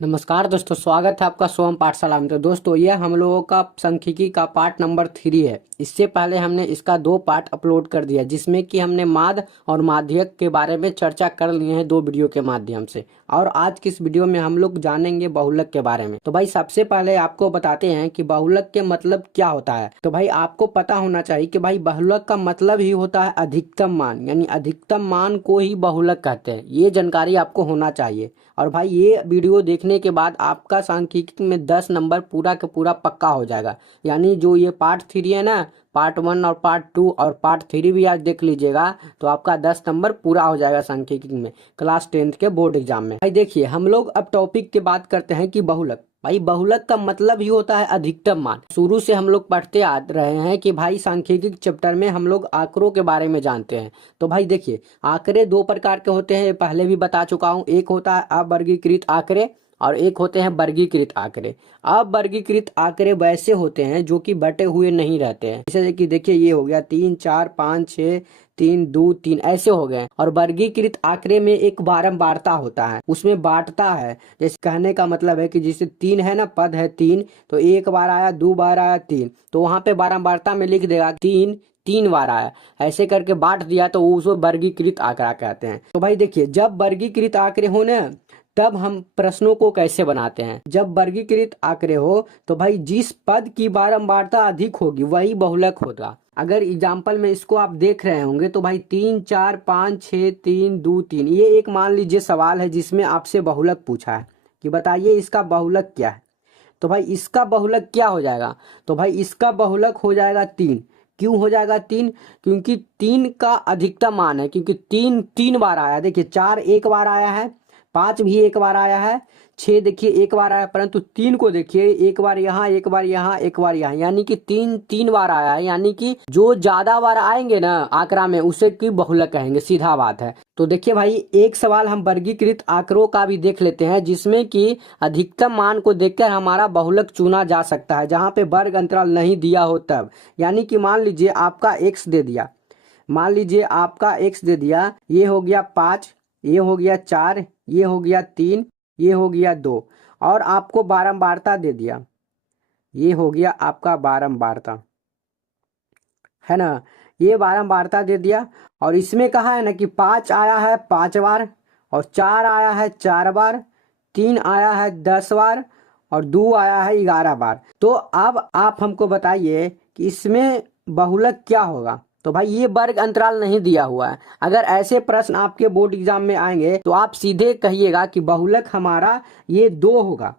नमस्कार दोस्तों, स्वागत है आपका सोहम पाठशाला में। तो दोस्तों, यह हम लोगों का सांख्यिकी का पार्ट नंबर 3 है। इससे पहले हमने इसका 2 पार्ट अपलोड कर दिया, जिसमें कि हमने माध्य और माध्यक के बारे में चर्चा कर लिए हैं 2 वीडियो के माध्यम से। और आज की इस वीडियो में हम लोग जानेंगे बहुलक के बारे में। तो भाई सबसे पहले आपको बताते हैं कि बहुलक के मतलब क्या होता है। तो भाई आपको पता होना चाहिए कि भाई बहुलक का मतलब ही होता है अधिकतम मान, यानी अधिकतम मान को ही बहुलक कहते हैं। ये जानकारी आपको होना चाहिए। और भाई ये वीडियो देखने के बाद आपका सांख्यिकी में 10 नंबर पूरा का पूरा पक्का हो जाएगा। यानी जो ये पार्ट 3 है ना, पार्ट 1 और पार्ट 2 और पार्ट 3 भी आज देख लीजिएगा, तो आपका 10 नंबर पूरा हो जाएगा सांख्यिकी में क्लास 10th के बोर्ड एग्जाम में। भाई देखिए, हम लोग अब टॉपिक की बात करते हैं कि बहुलक। भाई बहुलक का मतलब ही होता है अधिकतम मान। शुरू से हम लोग पढ़ते आ रहे हैं कि भाई सांख्यिकी चैप्टर में हम लोग आंकड़ों के बारे में जानते हैं। तो भाई देखिए, आंकड़े 2 प्रकार के होते हैं, पहले भी बता चुका हूँ। एक होता है अवर्गीकृत आंकड़े और एक होते हैं वर्गीकृत आंकड़े। अवर्गीकृत आंकड़े वैसे होते हैं जो कि बटे हुए नहीं रहते हैं। जैसे कि देखिए, ये हो गया 3 4 5 6 3 2 3 ऐसे हो गए। और वर्गीकृत आंकड़े में एक बारंबारता होता है, उसमें बांटता है। जैसे कहने का मतलब है कि जैसे 3 है ना, पद है 3, तो एक बार आया, 2 बार आया, 3, तो वहां पे बारंबारता में लिख देगा 3 बार आया। ऐसे करके बांट दिया तो उसको वर्गीकृत आंकड़ा कहते हैं। तो भाई देखिए, जब वर्गीकृत आंकड़े हो ना, तब हम प्रश्नों को कैसे बनाते हैं। जब वर्गीकृत आंकड़े हो तो भाई जिस पद की बारंबारता अधिक होगी वही बहुलक होगा। अगर एग्जाम्पल में इसको आप देख रहे होंगे तो भाई 3 4 5 6 3 2 3, ये एक मान लीजिए सवाल है जिसमें आपसे बहुलक पूछा है कि बताइए इसका बहुलक क्या है। तो भाई इसका बहुलक क्या हो जाएगा। तो भाई इसका बहुलक हो जाएगा 3। क्यों हो जाएगा 3? क्योंकि 3 का अधिकतम मान है, क्योंकि 3 बार आया। देखिए 4 एक बार आया है, 5 भी एक बार आया है, 6 देखिए एक बार आया, परंतु 3 को देखिए एक बार यहाँ, एक बार यहाँ, एक बार यहाँ, यानी कि 3 बार आया है। यानी कि जो ज्यादा बार आएंगे ना आंकड़ा में, उसे की बहुलक कहेंगे, सीधा बात है। तो देखिए भाई, एक सवाल हम वर्गीकृत आंकड़ों का भी देख लेते हैं, जिसमें कि अधिकतम मान को देखकर हमारा बहुलक चुना जा सकता है, जहां पे वर्ग अंतराल नहीं दिया हो तब। यानी कि मान लीजिए आपका x दे दिया, मान लीजिए आपका x दे दिया, ये हो गया 5, ये हो गया 4, ये हो गया 3, ये हो गया 2, और आपको बारंबारता दे दिया, ये हो गया आपका बारंबारता, है ना। ये बारंबारता दे दिया। और इसमें कहा है ना कि 5 आया है 5 बार, और 4 आया है 4 बार, 3 आया है 10 बार, और 2 आया है 11 बार। तो अब आप हमको बताइए कि इसमें बहुलक क्या होगा। तो भाई ये वर्ग अंतराल नहीं दिया हुआ है। अगर ऐसे प्रश्न आपके बोर्ड एग्जाम में आएंगे तो आप सीधे कहिएगा कि बहुलक हमारा ये 2 होगा,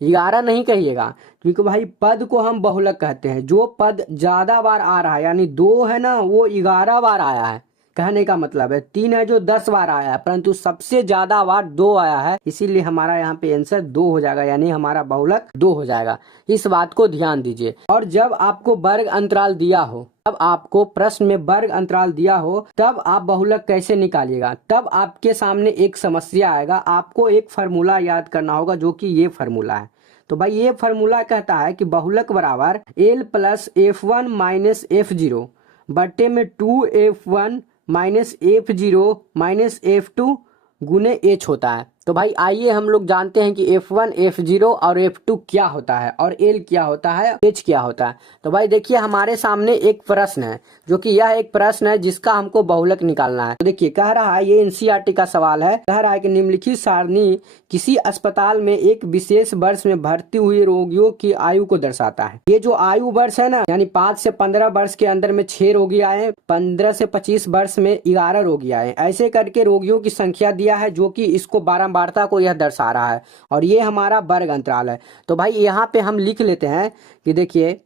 11 नहीं कहिएगा। क्योंकि भाई पद को हम बहुलक कहते हैं, जो पद ज्यादा बार आ रहा है, यानी 2 है ना, वो 11 बार आया है। कहने का मतलब है 3 है जो 10 बार आया है, परंतु सबसे ज्यादा बार 2 आया है, इसीलिए हमारा यहाँ पे आंसर 2 हो जाएगा, यानी हमारा बहुलक 2 हो जाएगा। इस बात को ध्यान दीजिए। और जब आपको वर्ग अंतराल दिया हो, तब आपको प्रश्न में वर्ग अंतराल दिया हो, तब आप बहुलक कैसे निकालिएगा। तब आपके सामने एक समस्या आएगा, आपको एक फार्मूला याद करना होगा, जो कि ये फार्मूला है। तो भाई ये फार्मूला कहता है कि बहुलक बराबर L plus F1 minus F0 बट्टे में 2F1 minus F0 minus F2 गुने H होता है। तो भाई आइए हम लोग जानते हैं कि F1 F0 और F2 क्या होता है, और L क्या होता है, H क्या होता है। तो भाई देखिए, हमारे सामने एक प्रश्न है, जो कि यह एक प्रश्न है जिसका हमको बहुलक निकालना है। तो देखिए कह रहा है, ये एनसीईआरटी का सवाल है। कह रहा है कि निम्नलिखित सारणी किसी अस्पताल में एक विशेष वर्ष में भर्ती हुए रोगियों की आयु को दर्शाता है। ये जो आयु वर्ष है ना, यानी 5 से 15 वर्ष के अंदर में 6 रोगी आए, 15 से 25 वर्ष में 11 रोगी आए, ऐसे करके रोगियों की संख्या दिया है, जो कि इसको बारंबारता को यह दर्शा रहा है। और ये हमारा वर्ग अंतराल है। तो भाई यहाँ पे हम लिख लेते हैं कि देखिए,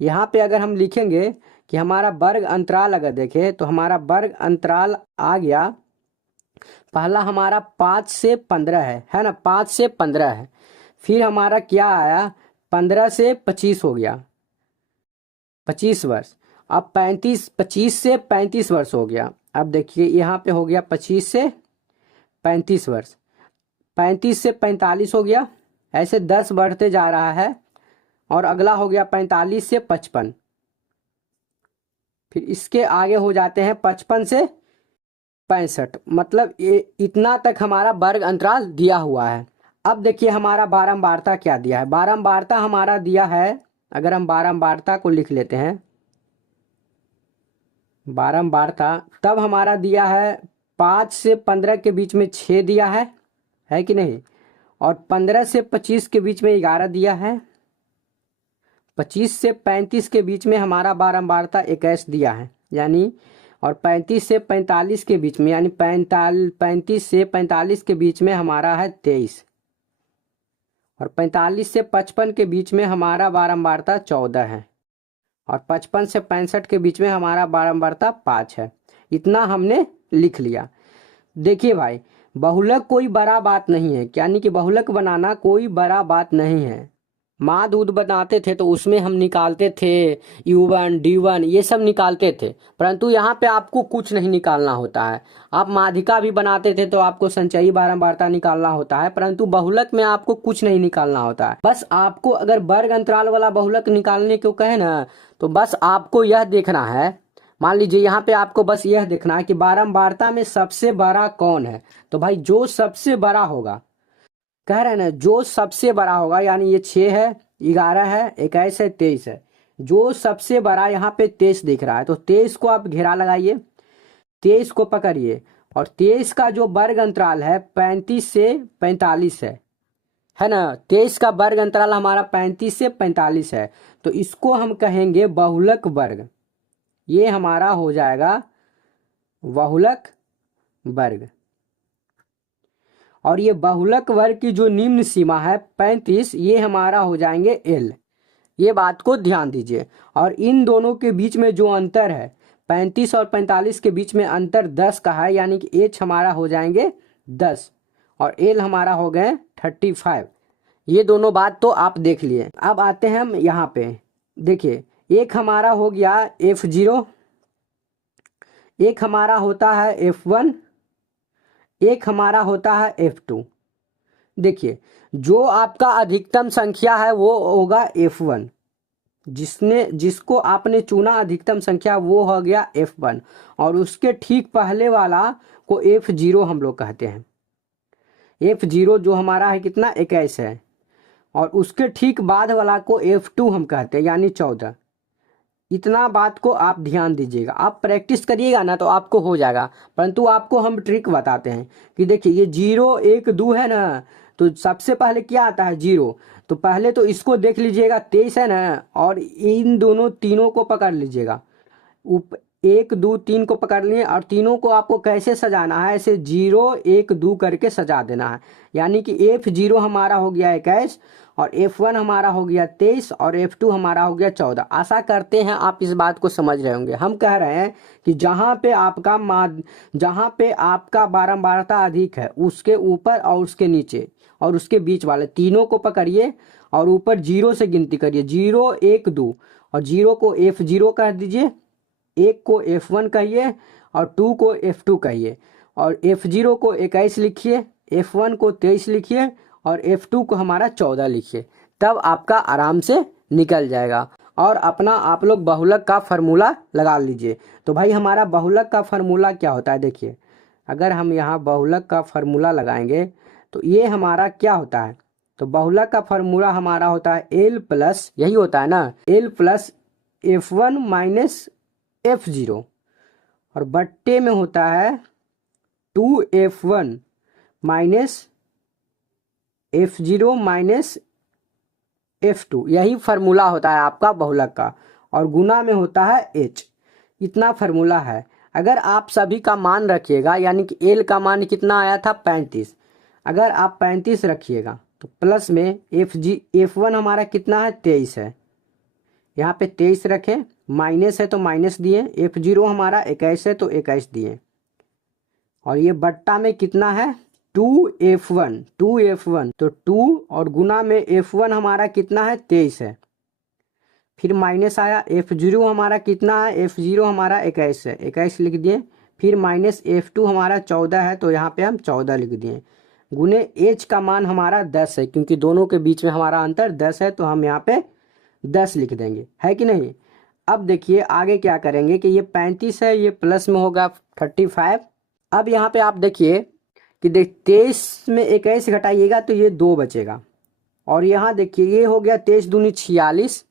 यहाँ पे अगर हम लिखेंगे कि हमारा वर्ग अंतराल, अगर देखें तो हमारा वर्ग अंतराल आ गया, पहला हमारा 5 से 15 है ना, 5 से 15 है। फिर हमारा क्या आया, 15 से 25 हो गया, 25 वर्ष। अब 25 से 35 वर्ष हो गया। अब देखिए यहाँ पे हो गया 25 से 35 वर्ष, 35 से 45 हो गया, ऐसे 10 बढ़ते जा रहा है। और अगला हो गया 45 से 55, फिर इसके आगे हो जाते हैं 55 से 65। मतलब ये इतना तक हमारा वर्ग अंतराल दिया हुआ है। अब देखिए हमारा बारंबारता क्या दिया है। बारंबारता हमारा दिया है, अगर हम बारंबारता को लिख लेते हैं, बारंबारता तब हमारा दिया है 5 से 15 के बीच में 6 दिया है कि नहीं। और 15 से 25 के बीच में 11 दिया है। 25 से 35 के बीच में हमारा बारंबारता 21 दिया है यानी। और 35 से 45 के बीच में यानी 35 से 45 के बीच में हमारा है 23। और 45 से 55 के बीच में हमारा बारंबारता 14 है। और 55 से 65 के बीच में हमारा बारंबारता 5 है। इतना हमने लिख लिया। देखिए भाई, बहुलक कोई बड़ा बात नहीं है, यानी कि बहुलक बनाना कोई बड़ा बात नहीं है। माद उद बनाते थे तो उसमें हम निकालते थे U1 D1 ये सब निकालते थे, परंतु यहाँ पे आपको कुछ नहीं निकालना होता है। आप माध्यिका भी बनाते थे तो आपको संचयी बारंबारता निकालना होता है, परंतु बहुलक में आपको कुछ नहीं निकालना होता है। बस आपको अगर वर्ग अंतराल वाला बहुलक निकालने को कहे ना, तो बस आपको यह देखना है, मान लीजिए यहाँ पे आपको बस यह देखना है कि बारंबारता में सबसे बड़ा कौन है। तो भाई जो सबसे बड़ा होगा, कह रहे हैं ना, जो सबसे बड़ा होगा, यानी ये 6 है, 11 है, 21 है, 23 है। जो सबसे बड़ा यहाँ पे 23 दिख रहा है, तो 23 को आप घेरा लगाइए, 23 को पकड़िए। और 23 का जो वर्ग अंतराल है 35 से 45 है ना। 23 का वर्ग अंतराल हमारा 35 से 45 है, तो इसको हम कहेंगे बहुलक वर्ग। ये हमारा हो जाएगा बहुलक वर्ग। और ये बहुलक वर्ग की जो निम्न सीमा है 35, ये हमारा हो जाएंगे L। ये बात को ध्यान दीजिए। और इन दोनों के बीच में जो अंतर है 35 और 45 के बीच में अंतर 10 का है, यानी कि H हमारा हो जाएंगे 10 और L हमारा हो गए 35। ये दोनों बात तो आप देख लिए। अब आते हैं हम यहाँ पे, देखिए एक हमारा हो गया F0, एक हमारा होता है F1, एक हमारा होता है F2। देखिए जो आपका अधिकतम संख्या है वो होगा F1, जिसको आपने चुना अधिकतम संख्या वो हो गया F1। और उसके ठीक पहले वाला को F0 हम लोग कहते हैं। F0 जो हमारा है कितना 21 है। और उसके ठीक बाद वाला को F2 हम कहते हैं, यानी 14। इतना बात को आप ध्यान दीजिएगा, आप प्रैक्टिस करिएगा ना तो आपको हो जाएगा। परंतु आपको हम ट्रिक बताते हैं कि देखिए ये 0 1 2 है ना, तो सबसे पहले क्या आता है 0। तो पहले तो इसको देख लीजिएगा 23 है ना, और इन दोनों तीनों को पकड़ लीजिएगा। 1 2 3 को पकड़ लिए, और तीनों को आपको कैसे सजाना है, ऐसे 0 1 2 करके सजा देना है। यानी कि F0 हमारा हो गया 21, और F1 हमारा हो गया 23, और F2 हमारा हो गया 14। आशा करते हैं आप इस बात को समझ रहे होंगे। हम कह रहे हैं कि जहाँ पे आपका बारंबारता अधिक है उसके ऊपर और उसके नीचे और उसके बीच वाले तीनों को पकड़िए, और ऊपर 0 से गिनती करिए, 0 1 2, और 0 को F0 कह दीजिए, 1 को F1 कहिए, और 2 को F2 कहिए। और F0 को 21 लिखिए, F1 को 23 लिखिए, और F2 को हमारा 14 लिखिए। तब आपका आराम से निकल जाएगा। और अपना आप लोग बहुलक का फार्मूला लगा लीजिए। तो भाई हमारा बहुलक का फार्मूला क्या होता है, देखिए अगर हम यहाँ बहुलक का फार्मूला लगाएंगे तो ये हमारा क्या होता है। तो बहुलक का फार्मूला हमारा होता है L प्लस, यही होता है ना, L plus F1 minus F0, और बट्टे में होता है 2F1 minus F0 minus F2। यही फार्मूला होता है आपका बहुलक का, और गुना में होता है H। इतना फार्मूला है। अगर आप सभी का मान रखिएगा, यानी कि L का मान कितना आया था 35, अगर आप 35 रखिएगा तो प्लस में F1 हमारा कितना है 23 है, यहाँ पे 23 रखें, माइनस है तो माइनस दिए, F0 हमारा 21 है तो 21 दिए, और ये बट्टा में कितना है 2F1 तो 2, और गुना में F1 हमारा कितना है 23 है, फिर माइनस आया, F0 हमारा कितना है, F0 हमारा 21 है, 21 लिख दिए, फिर माइनस F2 हमारा 14 है तो यहाँ पे हम 14 लिख दिए, गुने H का मान हमारा 10 है, क्योंकि दोनों के बीच में हमारा अंतर 10 है तो हम यहाँ पे 10 लिख देंगे, है कि नहीं। अब देखिए आगे क्या करेंगे कि ये 35 है, ये प्लस में होगा 35। अब यहाँ पे आप देखिए कि देख 23 में 21 घटाइएगा तो ये 2 बचेगा। और यहाँ देखिए ये हो गया 23 दूनी 46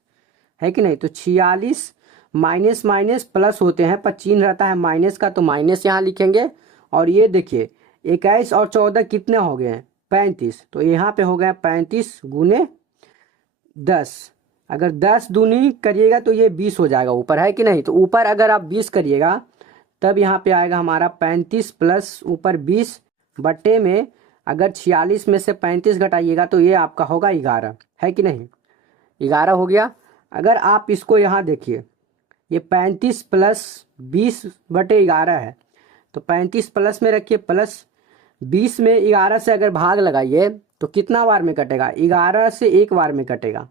है कि नहीं, तो 46 माइनस माइनस प्लस होते हैं, पर चिन्ह रहता है माइनस का तो माइनस यहाँ लिखेंगे। और ये देखिए 21 और 14 कितने हो गए हैं 35, तो यहाँ पे हो गया 35 गुने 10। अगर 10 दूनी करिएगा तो ये 20 हो जाएगा ऊपर, है कि नहीं। तो ऊपर अगर आप 20 करिएगा तब यहाँ पे आएगा हमारा 35 प्लस ऊपर 20 बट्टे में अगर 46 में से 35 घटाइएगा तो ये आपका होगा 11, है कि नहीं। 11 हो गया। अगर आप इसको यहाँ देखिए ये 35 प्लस 20 बटे 11 है, तो 35 प्लस में रखिए प्लस 20 में 11 से अगर भाग लगाइए तो कितना बार में कटेगा, 11 से एक बार में कटेगा।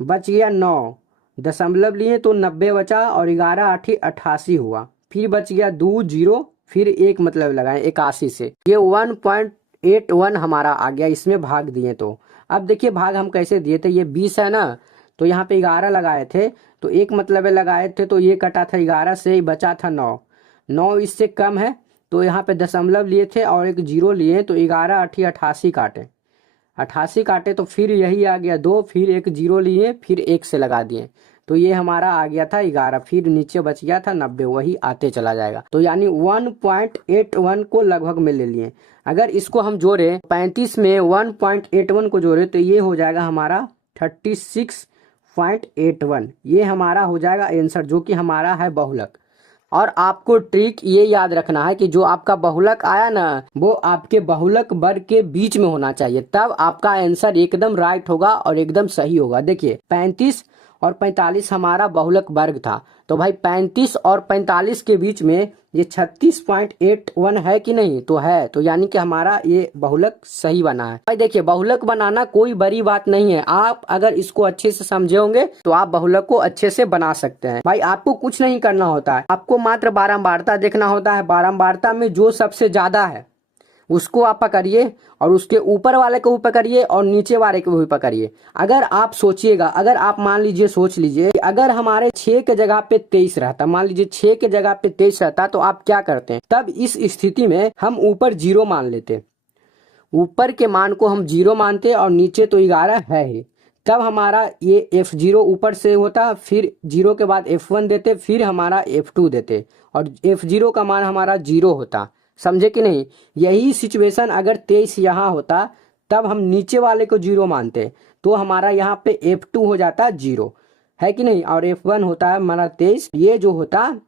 बच गया 9, दशमलव लिए तो 90 बचा और 11 8 88 हुआ। फिर बच गया 2 0, फिर एक मतलब लगाएं 81 से, ये 1.81 हमारा आ गया, इसमें भाग दिए। तो अब देखिए भाग हम कैसे दिए थे, ये 20 है ना, तो यहाँ पे 11 लगाए थे तो एक मतलब लगाए थे तो ये कटा था 11 से, बचा था 9। 9 इससे कम है तो यहाँ पे दशमलव लिए थे और एक 0 लिए, तो 11 8 88 काटे, 88 काटे तो फिर यही आ गया 2, फिर एक 0 लिए, फिर 1 से लगा दिए, तो ये हमारा आ गया था 11। फिर नीचे बच गया था 90, वही आते चला जाएगा। तो यानी 1.81 को लगभग में ले लिए। अगर इसको हम जोड़े 35 में 1.81 को जोड़े तो ये हो जाएगा हमारा 36.81, ये हमारा हो जाएगा आंसर, जो कि हमारा है बहुलक। और आपको ट्रिक ये याद रखना है कि जो आपका बहुलक आया ना वो आपके बहुलक वर्ग के बीच में होना चाहिए, तब आपका आंसर एकदम राइट होगा और एकदम सही होगा। देखिए 35 और 45 हमारा बहुलक वर्ग था, तो भाई 35 और 45 के बीच में ये 36.81 है कि नहीं, तो है, तो यानी कि हमारा ये बहुलक सही बना है। भाई देखिए बहुलक बनाना कोई बड़ी बात नहीं है, आप अगर इसको अच्छे से समझे होंगे तो आप बहुलक को अच्छे से बना सकते हैं। भाई आपको कुछ नहीं करना होता है, आपको मात्र बारंबारता देखना होता है। बारंबारता में जो सबसे ज्यादा है उसको आप पकड़िए और उसके ऊपर वाले को भी पकड़िए और नीचे वाले को भी पकड़िए। अगर आप सोचिएगा, अगर आप मान लीजिए सोच लीजिए अगर हमारे 6 के जगह पे 23 रहता, मान लीजिए 6 के जगह पे 23 रहता, तो आप क्या करते हैं, तब इस स्थिति में हम ऊपर 0 मान लेते, ऊपर के मान को हम 0 मानते और नीचे तो 11 है ही, तब हमारा ये F0 ऊपर से होता, फिर 0 के बाद F1 देते, फिर हमारा F2 देते और F0 का मान हमारा 0 होता। समझे कि नहीं। यही सिचुएशन अगर 23 यहाँ होता तब हम नीचे वाले को 0 मानते तो हमारा यहाँ पे F2 हो जाता 0, है कि नहीं, और F1 होता है हमारा 23, ये जो होता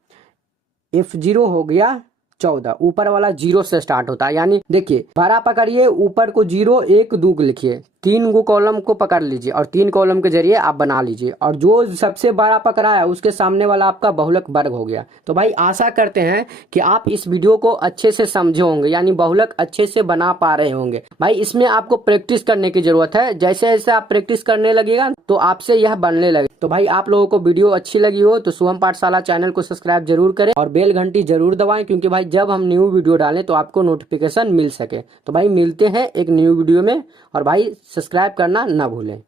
F0 हो गया 14, ऊपर वाला 0 से स्टार्ट होता है। यानी देखिए बड़ा पकड़िए, ऊपर को 0 1 2 लिखिए, 3 गो कॉलम को पकड़ लीजिए और 3 कॉलम के जरिए आप बना लीजिए, और जो सबसे बड़ा पकड़ा है उसके सामने वाला आपका बहुलक वर्ग हो गया। तो भाई आशा करते हैं कि आप इस वीडियो को अच्छे से समझे होंगे, यानी बहुलक अच्छे से बना पा रहे होंगे। भाई इसमें आपको प्रैक्टिस करने की जरूरत है, जैसे जैसे आप प्रैक्टिस करने लगेगा तो आपसे यह बनने लगे। तो भाई आप लोगों को वीडियो अच्छी लगी हो तो शुभम पाठशाला चैनल को सब्सक्राइब जरूर करें और बेल घंटी जरूर दबाएं, क्योंकि भाई जब हम न्यू वीडियो डालें तो आपको नोटिफिकेशन मिल सके। तो भाई मिलते हैं एक न्यू वीडियो में, और भाई सब्सक्राइब करना ना भूलें।